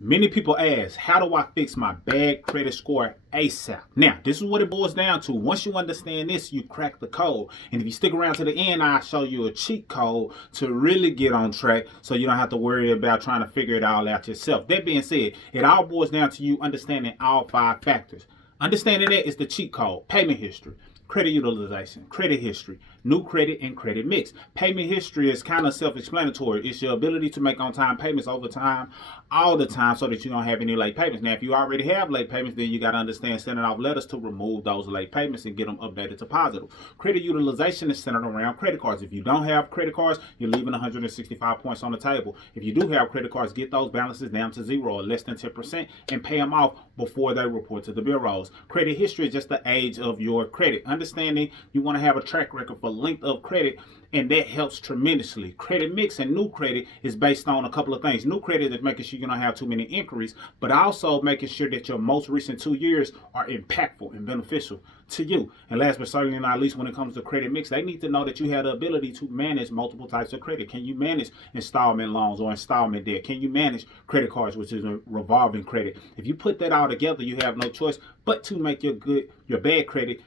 Many people ask, how do I fix my bad credit score ASAP? Now, this is what it boils down to. Once you understand this, you crack the code. And if you stick around to the end, I'll show you a cheat code to really get on track so you don't have to worry about trying to figure it all out yourself. That being said, it all boils down to you understanding all 5 factors. Understanding that is the cheat code: payment history, credit utilization, credit history, new credit, and credit mix. Payment history is kind of self-explanatory. It's your ability to make on-time payments over time, all the time, so that you don't have any late payments. Now, if you already have late payments, then you got to understand sending off letters to remove those late payments and get them updated to positive. Credit utilization is centered around credit cards. If you don't have credit cards, you're leaving 165 points on the table. If you do have credit cards, get those balances down to 0 or less than 10% and pay them off before they report to the bureaus. Credit history is just the age of your credit. Understanding you want to have a track record for length of credit, and that helps tremendously. Credit mix and new credit is based on a couple of things. New credit is making sure you don't have too many inquiries, but also making sure that your most recent 2 years are impactful and beneficial to you. And last but certainly not least, when it comes to credit mix, they need to know that you have the ability to manage multiple types of credit. Can you manage installment loans or installment debt? Can you manage credit cards, which is a revolving credit? If you put that all together, you have no choice but to make your bad credit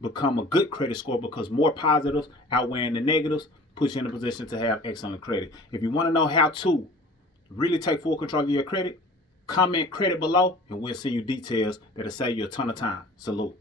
become a good credit score, because more positives outweighing the negatives puts you in a position to have excellent credit. If you want to know how to really take full control of your credit, comment credit below and we'll send you details that'll save you a ton of time. Salute.